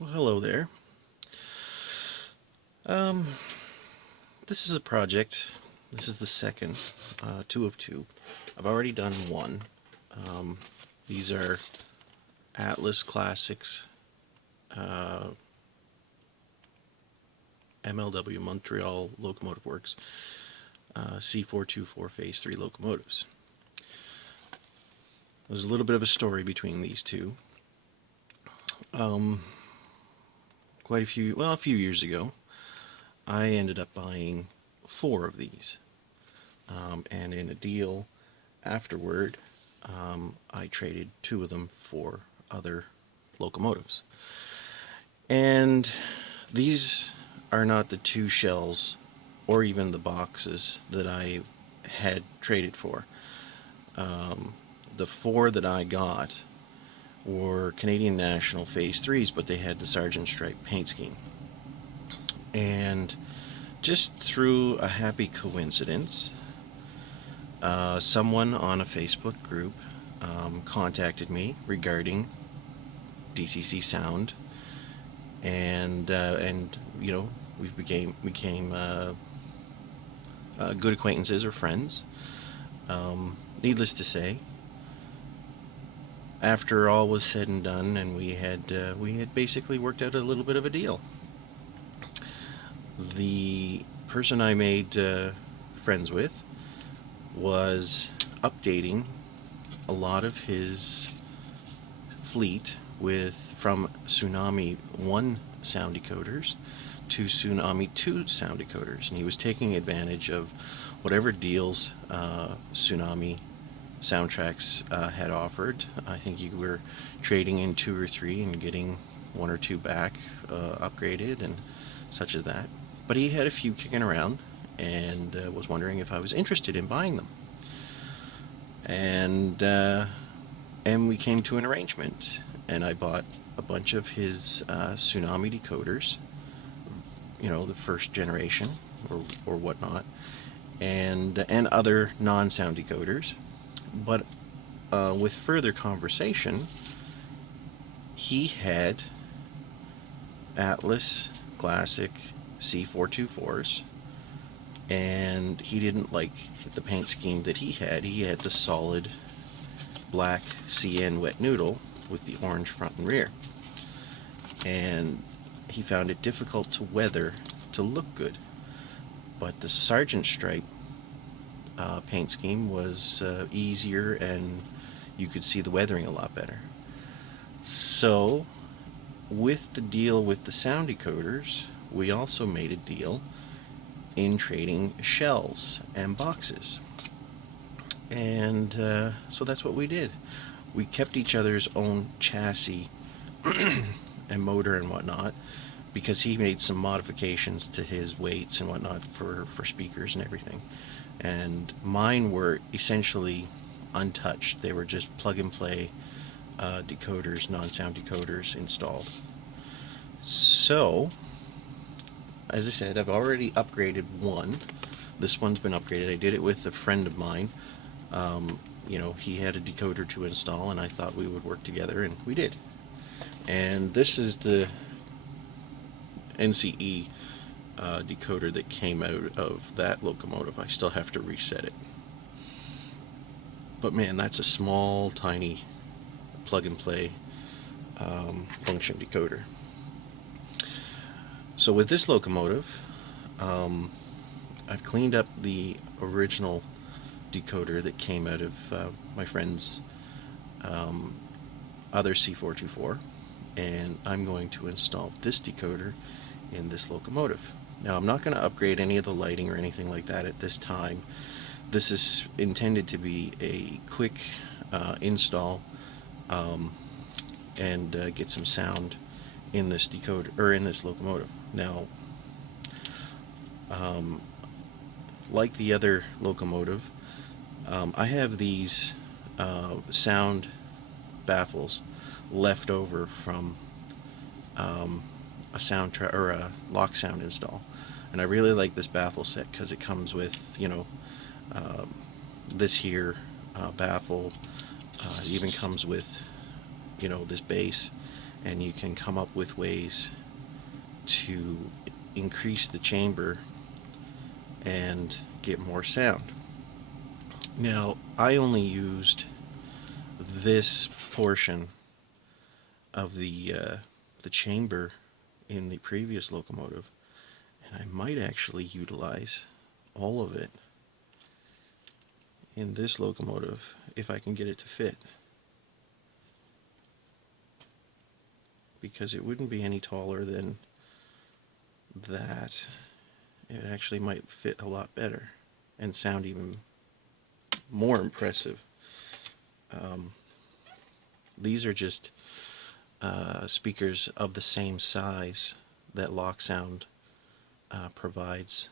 Well, hello there. Um, this is a project. This is the second, two of two. I've already done one. Um, these are Atlas Classics, uh, MLW Montreal Locomotive Works, C424 Phase 3 locomotives. There's a little bit of a story between these two. Um, a few years ago, I ended up buying four of these. And in a deal afterward, I traded two of them for other locomotives. And these are not the two shells or even the boxes that I had traded for. Um, the four that I got were Canadian National Phase 3s, but they had the Sergeant Stripe paint scheme. And just through a happy coincidence, someone on a Facebook group contacted me regarding DCC sound, and we became good acquaintances or friends. Needless to say, after all was said and done, and we had basically worked out a little bit of a deal. The person I made friends with was updating a lot of his fleet with from Tsunami 1 sound decoders to Tsunami 2 sound decoders, and he was taking advantage of whatever deals Tsunami soundtracks had offered. I think you were trading in two or three and getting one or two back upgraded and such as that. But he had a few kicking around and was wondering if I was interested in buying them. And we came to an arrangement, and I bought a bunch of his Tsunami decoders, the first generation or whatnot, and other non-sound decoders. But with further conversation, he had Atlas Classic C424s, and he didn't like the paint scheme that he had. He had the solid black CN wet noodle with the orange front and rear, and he found it difficult to weather to look good. But the Sergeant Stripe paint scheme was easier, and you could see the weathering a lot better. So with the deal with the sound decoders, we also made a deal in trading shells and boxes. And so that's what we did. We kept each other's own chassis and motor and whatnot, because he made some modifications to his weights and whatnot for speakers and everything. And mine were essentially untouched. They were just plug and play decoders, non-sound decoders installed. So, as I said, I've already upgraded one. This one's been upgraded. I did it with a friend of mine. He had a decoder to install, and I thought we would work together, and we did. And this is the NCE decoder that came out of that locomotive. I still have to reset it. But man, that's a small, tiny plug and play function decoder. So with this locomotive, I've cleaned up the original decoder that came out of my friend's other C424, and I'm going to install this decoder in this locomotive. Now, I'm not going to upgrade any of the lighting or anything like that at this time. This is intended to be a quick install and get some sound in this decoder or in this locomotive. Now, like the other locomotive, I have these sound baffles left over from a soundtrack or a lock sound install, and I really like this baffle set because it comes with this here baffle. It even comes with this bass and you can come up with ways to increase the chamber and get more sound. Now, I only used this portion of the chamber in the previous locomotive, and I might actually utilize all of it in this locomotive if I can get it to fit, because it wouldn't be any taller than that. It actually might fit a lot better and sound even more impressive. These are just speakers of the same size that Lock Sound provides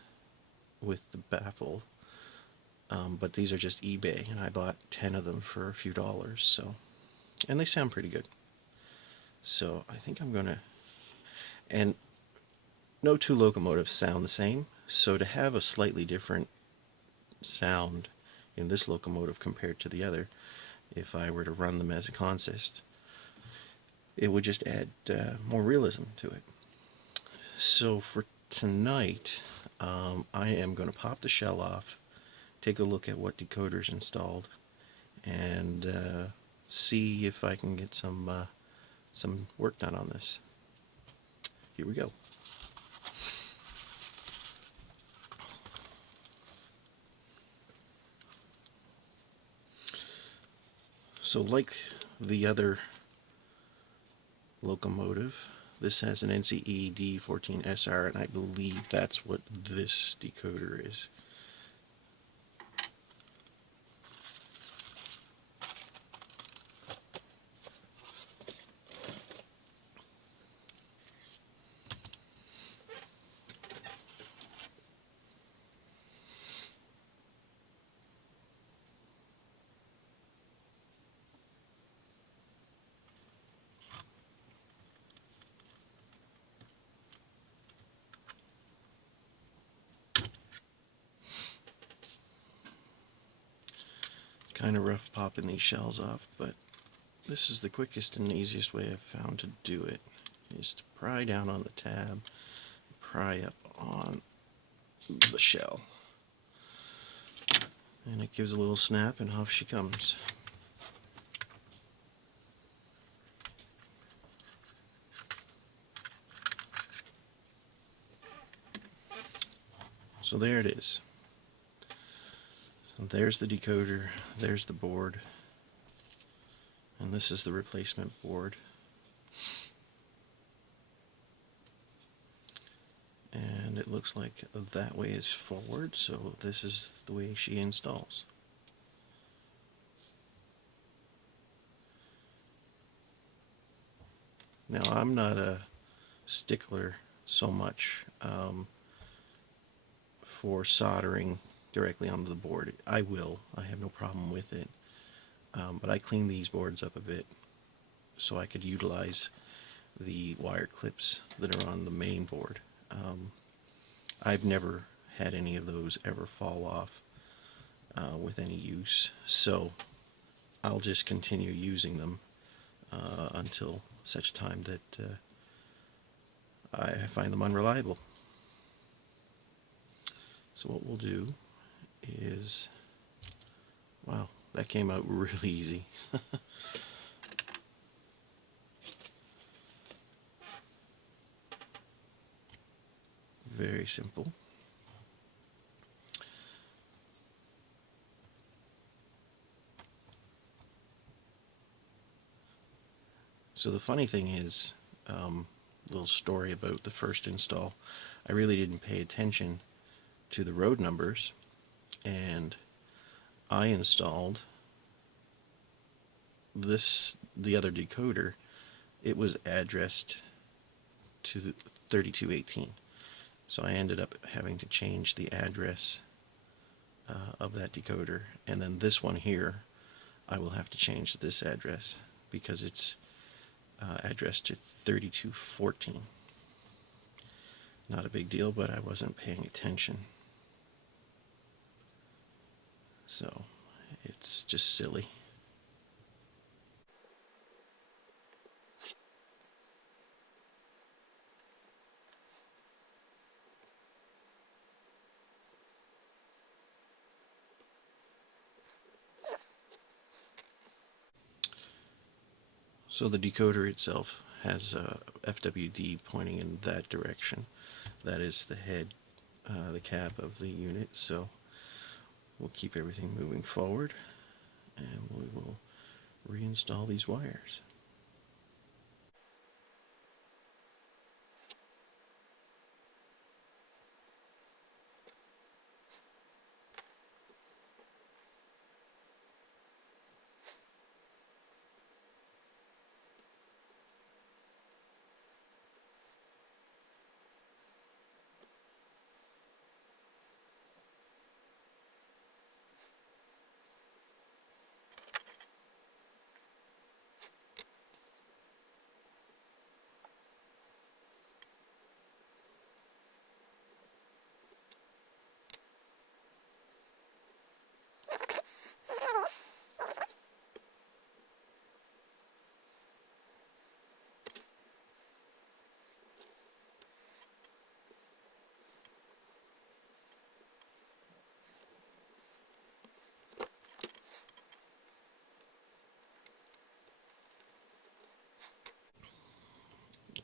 with the baffle, but these are just eBay, and I bought 10 of them for a few dollars. So, and they sound pretty good. So I think I'm gonna, and no two locomotives sound the same, so to have a slightly different sound in this locomotive compared to the other, if I were to run them as a consist, it would just add more realism to it. So for tonight, I am going to pop the shell off, take a look at what decoder's installed, and see if I can get some work done on this. Here we go. So like the other locomotive, this has an NCE D14SR, and I believe that's what this decoder is. Kind of rough popping these shells off, but this is the quickest and easiest way I've found to do it, is to pry down on the tab, pry up on the shell, and it gives a little snap and off she comes. So there it is. So there's the decoder, there's the board, and this is the replacement board. And it looks like that way is forward, so this is the way she installs. Now, I'm not a stickler so much for soldering directly onto the board. I will. I have no problem with it. But I clean these boards up a bit so I could utilize the wire clips that are on the main board. I've never had any of those ever fall off with any use, so I'll just continue using them until such time that I find them unreliable. So what we'll do is, wow, that came out really easy. Very simple. So the funny thing is, little story about the first install, I really didn't pay attention to the road numbers, and I installed the other decoder. It was addressed to 3218, so I ended up having to change the address of that decoder, and then this one here I will have to change this address because it's addressed to 3214. Not a big deal, but I wasn't paying attention, so it's just silly. So the decoder itself has a FWD pointing in that direction. That is the head, the cab of the unit. So we'll keep everything moving forward, and we will reinstall these wires.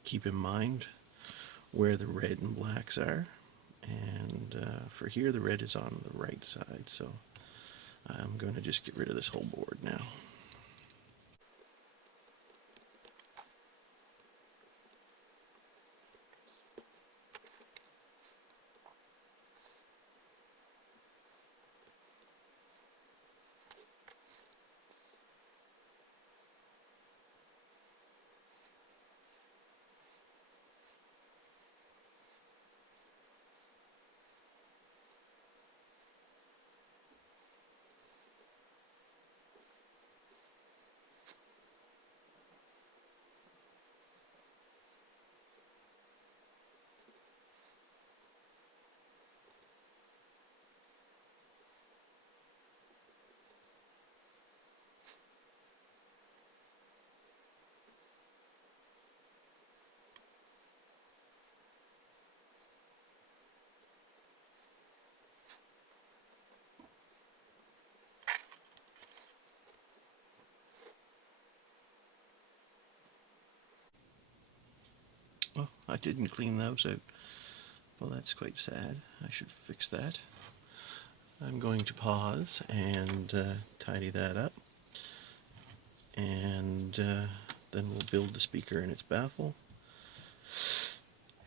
Keep in mind where the red and blacks are, and for here the red is on the right side, so I'm going to just get rid of this whole board now. Oh, I didn't clean those out. Well, that's quite sad. I should fix that. I'm going to pause and tidy that up, and then we'll build the speaker and its baffle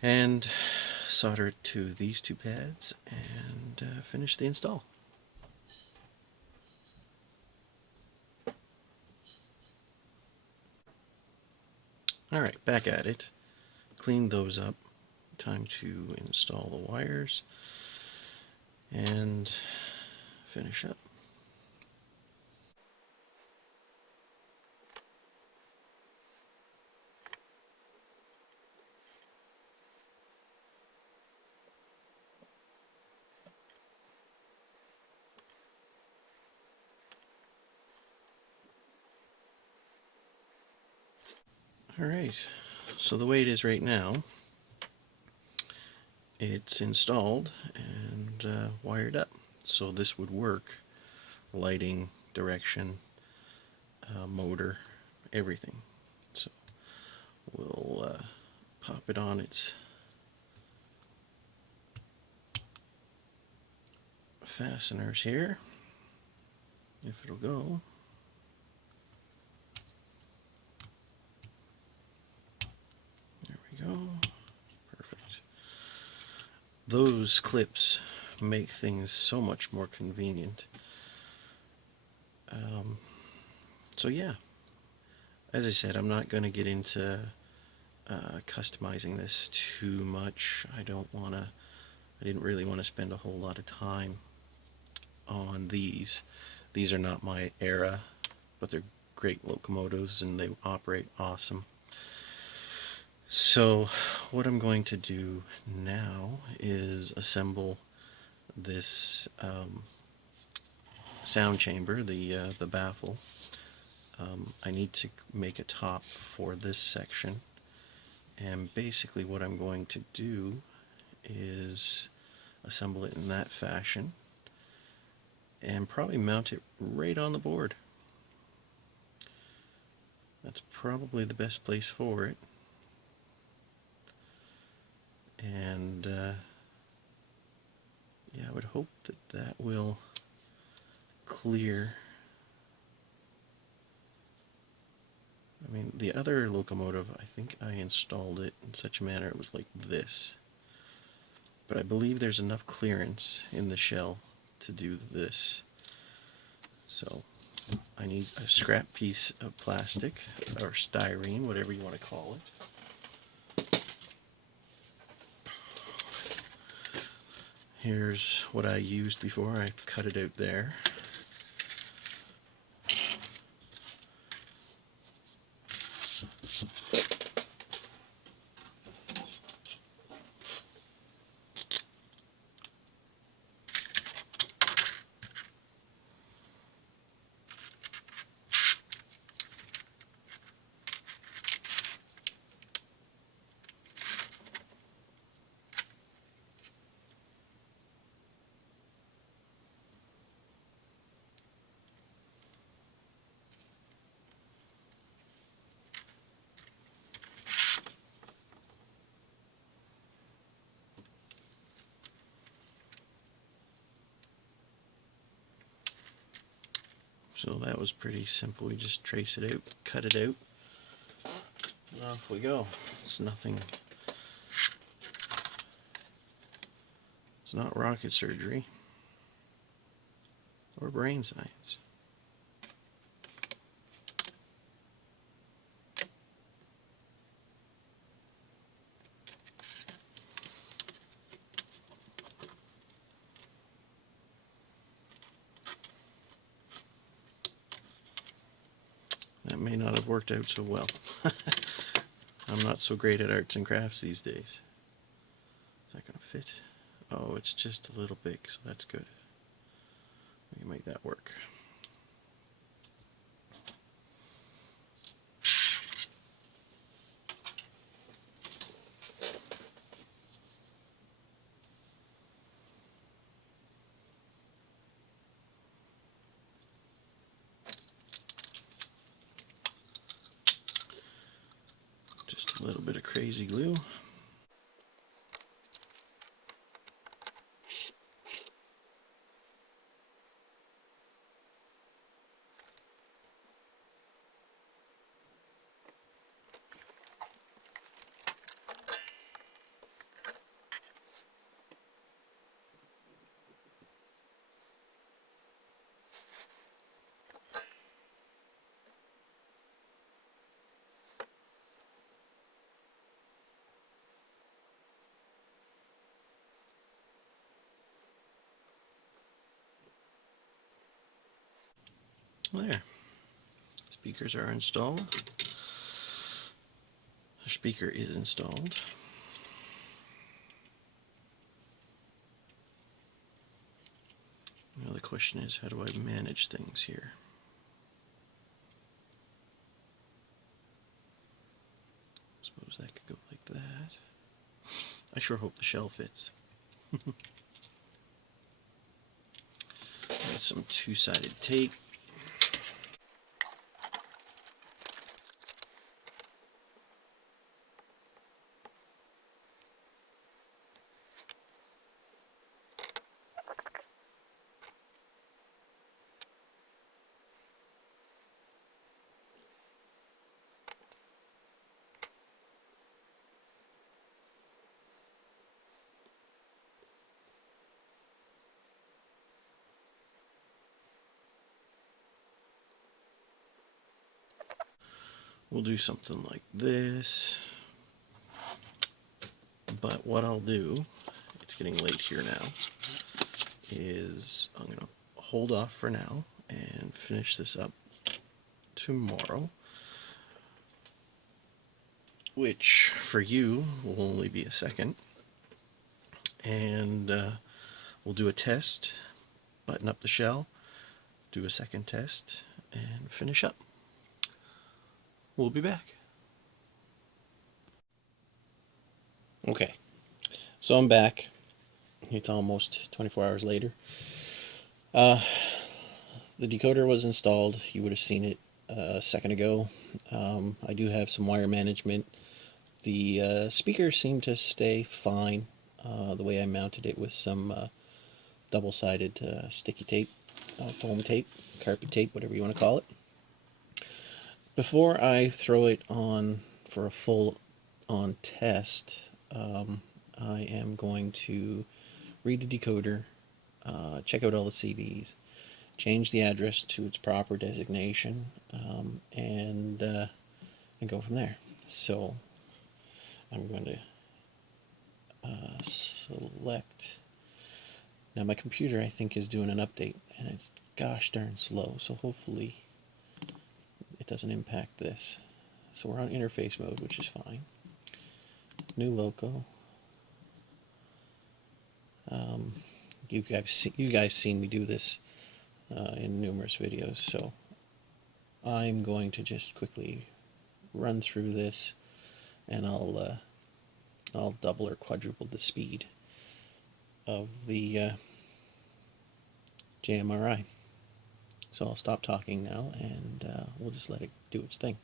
and solder it to these two pads and finish the install. Alright, back at it. Clean those up. Time to install the wires and finish up. Alright, so the way it is right now, it's installed and wired up. So this would work, lighting, direction, motor, everything. So we'll pop it on its fasteners here, if it'll go. There we go. Perfect. Those clips make things so much more convenient. So yeah, as I said, I'm not going to get into customizing this too much. I didn't really want to spend a whole lot of time on these. These are not my era, but they're great locomotives and they operate awesome. So what I'm going to do now is assemble this sound chamber, the baffle. I need to make a top for this section, and basically what I'm going to do is assemble it in that fashion and probably mount it right on the board. That's probably the best place for it. And yeah, I would hope that that will clear. I mean, the other locomotive, I think I installed it in such a manner it was like this. But I believe there's enough clearance in the shell to do this. So I need a scrap piece of plastic, or styrene, whatever you want to call it. Here's what I used before. I've cut it out there. So that was pretty simple. We just trace it out, cut it out, and off we go. It's nothing. It's not rocket surgery or brain science. That may not have worked out so well. I'm not so great at arts and crafts these days. Is that going to fit? Oh, it's just a little big, so that's good. We can make that work. Just a little bit of crazy glue. There. Speakers are installed. The speaker is installed. Now the question is, how do I manage things here? Suppose that could go like that. I sure hope the shell fits. Got some two-sided tape. We'll do something like this. But what I'll do, it's getting late here now, is I'm going to hold off for now and finish this up tomorrow. Which, for you, will only be a second. And we'll do a test, button up the shell, do a second test, and finish up. We'll be back. Okay, so I'm back. It's almost 24 hours later. The decoder was installed. You would have seen it a second ago. I do have some wire management. The speakers seem to stay fine the way I mounted it with some double-sided sticky tape, foam tape, carpet tape, whatever you want to call it. Before I throw it on for a full-on test, I am going to read the decoder, check out all the CDs, change the address to its proper designation, and go from there. So I'm going to select. Now my computer, I think, is doing an update, and it's gosh darn slow, so hopefully it doesn't impact this. So we're on interface mode, which is fine. New loco. You guys seen me do this in numerous videos, so I'm going to just quickly run through this, and I'll double or quadruple the speed of the JMRI. So I'll stop talking now, and we'll just let it do its thing.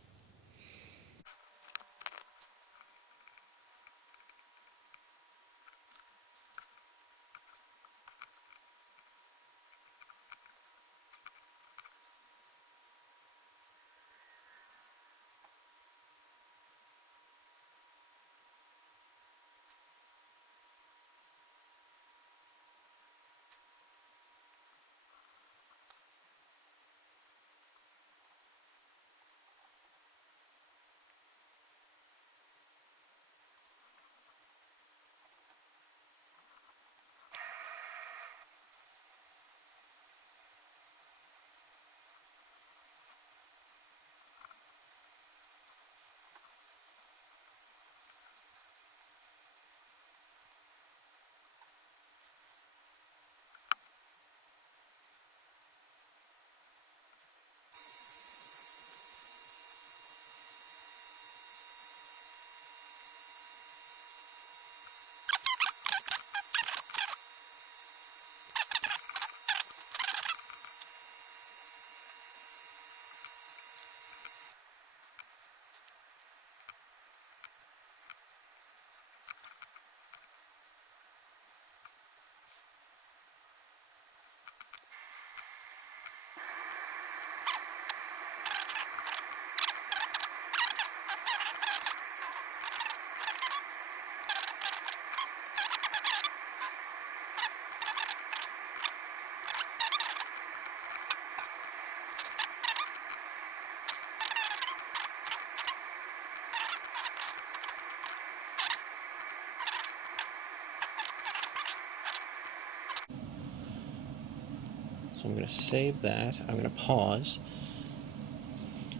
So I'm going to save that. I'm going to pause,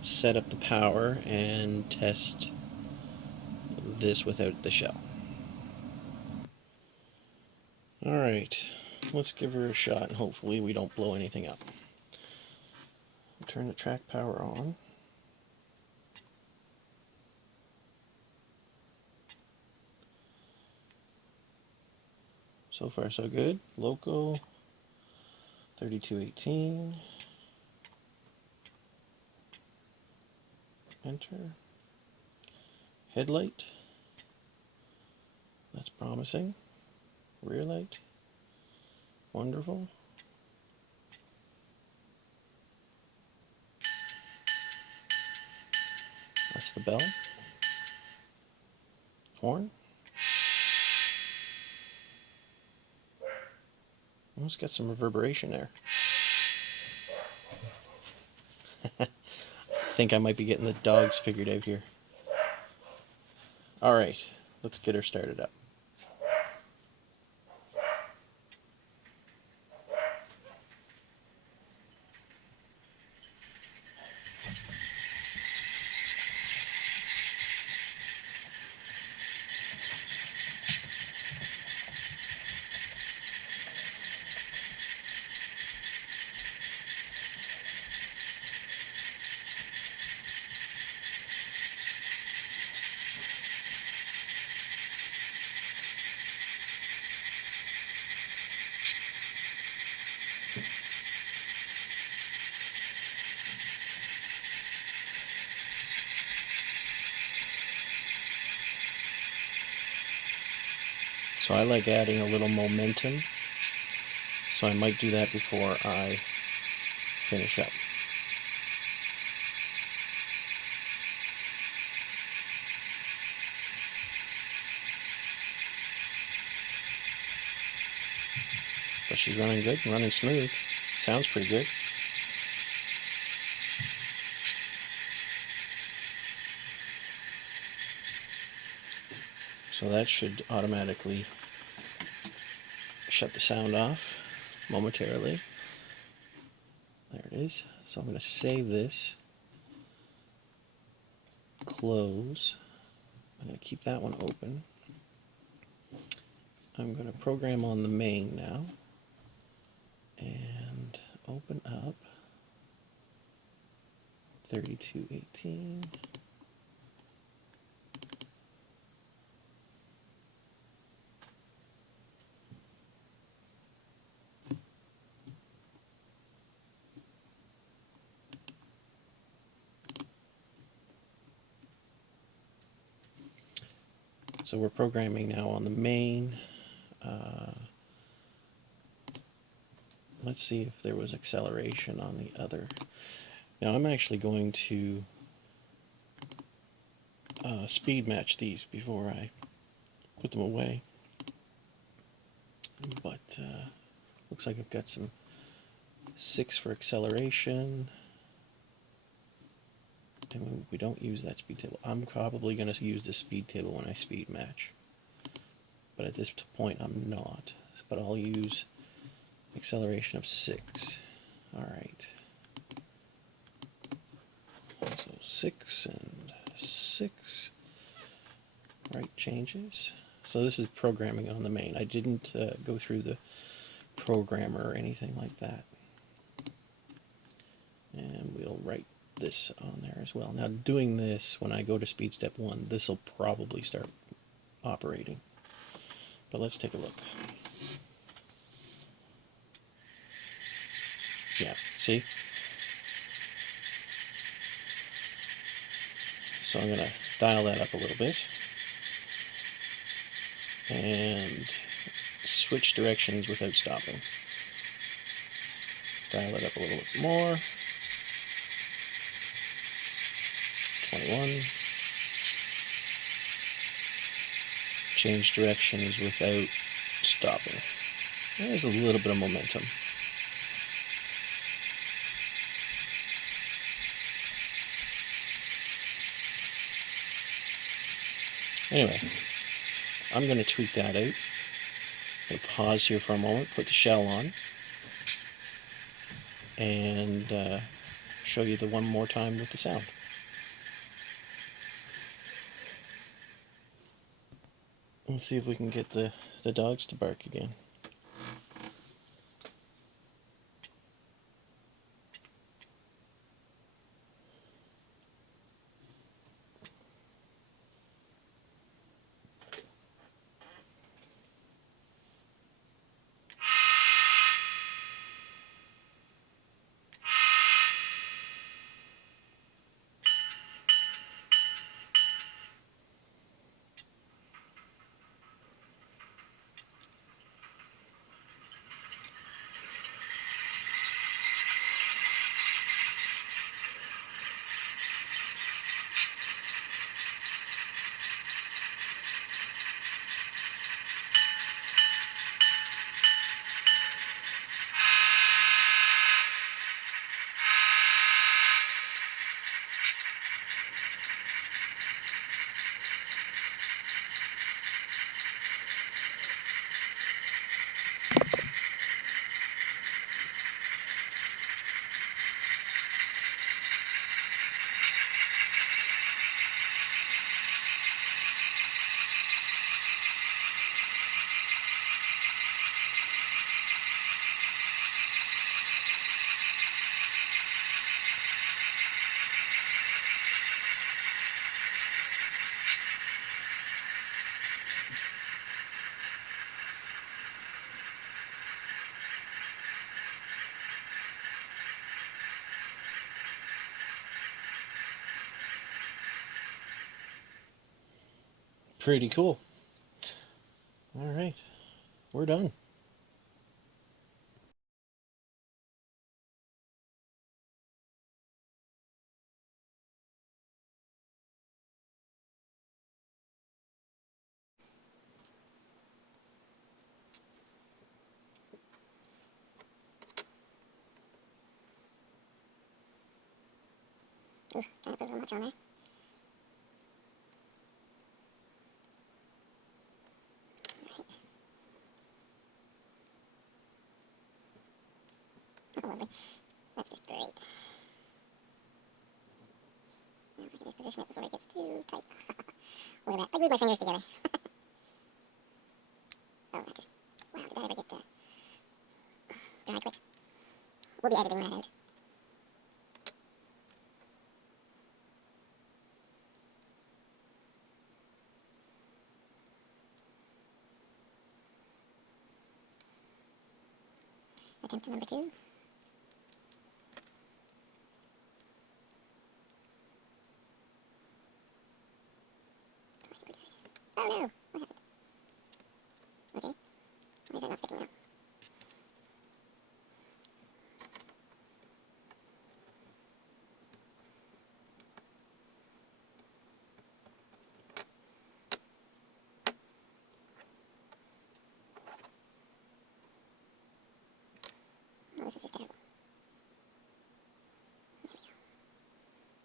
set up the power, and test this without the shell. Alright, let's give her a shot, and hopefully we don't blow anything up. Turn the track power on. So far so good. Loco 3218. Enter. Headlight. That's promising. Rear light. Wonderful. That's the bell. Horn. Almost got some reverberation there. I think I might be getting the dogs figured out here. Alright, let's get her started up. So I like adding a little momentum, so I might do that before I finish up. But she's running good, running smooth. Sounds pretty good. So that should automatically shut the sound off momentarily. There it is. So I'm going to save this, close. I'm going to keep that one open. I'm going to program on the main now and open up 3218. So we're programming now on the main. Let's see if there was acceleration on the other. Now I'm actually going to speed match these before I put them away. But looks like I've got some 6 for acceleration. And we don't use that speed table. I'm probably going to use the speed table when I speed match. But at this point I'm not. But I'll use acceleration of 6. Alright. So 6 and 6. Right changes. So this is programming on the main. I didn't go through the programmer or anything like that. And we'll write this on there as well. Now doing this, when I go to speed step 1, this will probably start operating. But let's take a look. Yeah, see? So I'm going to dial that up a little bit and switch directions without stopping. Dial it up a little bit more. 21. Change directions without stopping. There's a little bit of momentum. Anyway, I'm going to tweak that out. I'm going to pause here for a moment, put the shell on, and show you the one more time with the sound. Let's see if we can get the dogs to bark again. Pretty cool. All right, we're done. Ooh, kind of put a little much on there. Alright. Oh, lovely. That's just great. Now if I can just position it before it gets too tight. Look at that. I glued my fingers together. Oh, that just... Wow, did that ever get dry quick? We'll be editing that out. Attempt to number 2. Oh no! What happened? Okay. Why is that not sticking out? Oh, this is just terrible. There we go.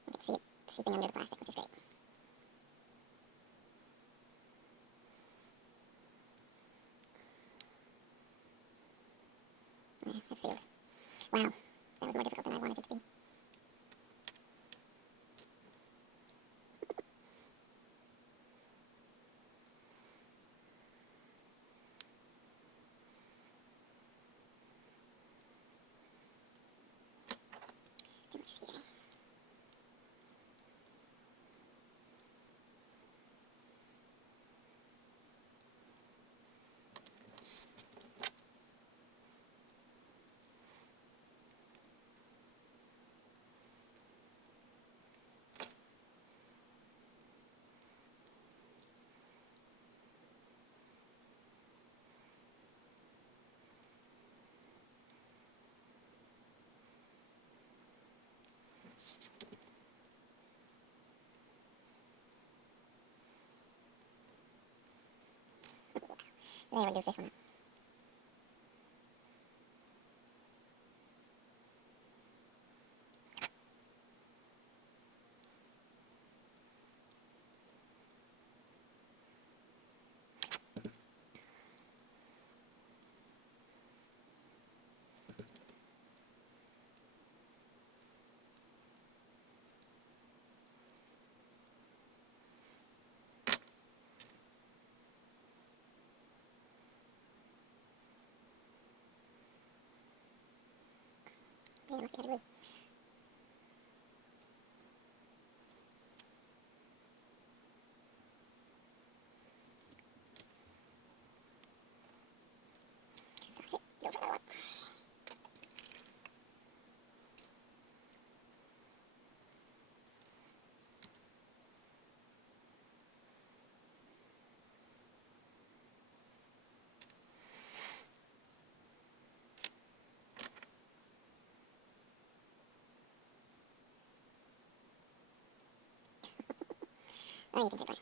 I can see it seeping under the plastic, which is great. Yeah, that's sealed. Wow. That was more difficult than I wanted it to be. Too much CA. Did I ever goof this one up? Yeah, that must be out of glue. Toss it. Go for another one. Oh, you can take one.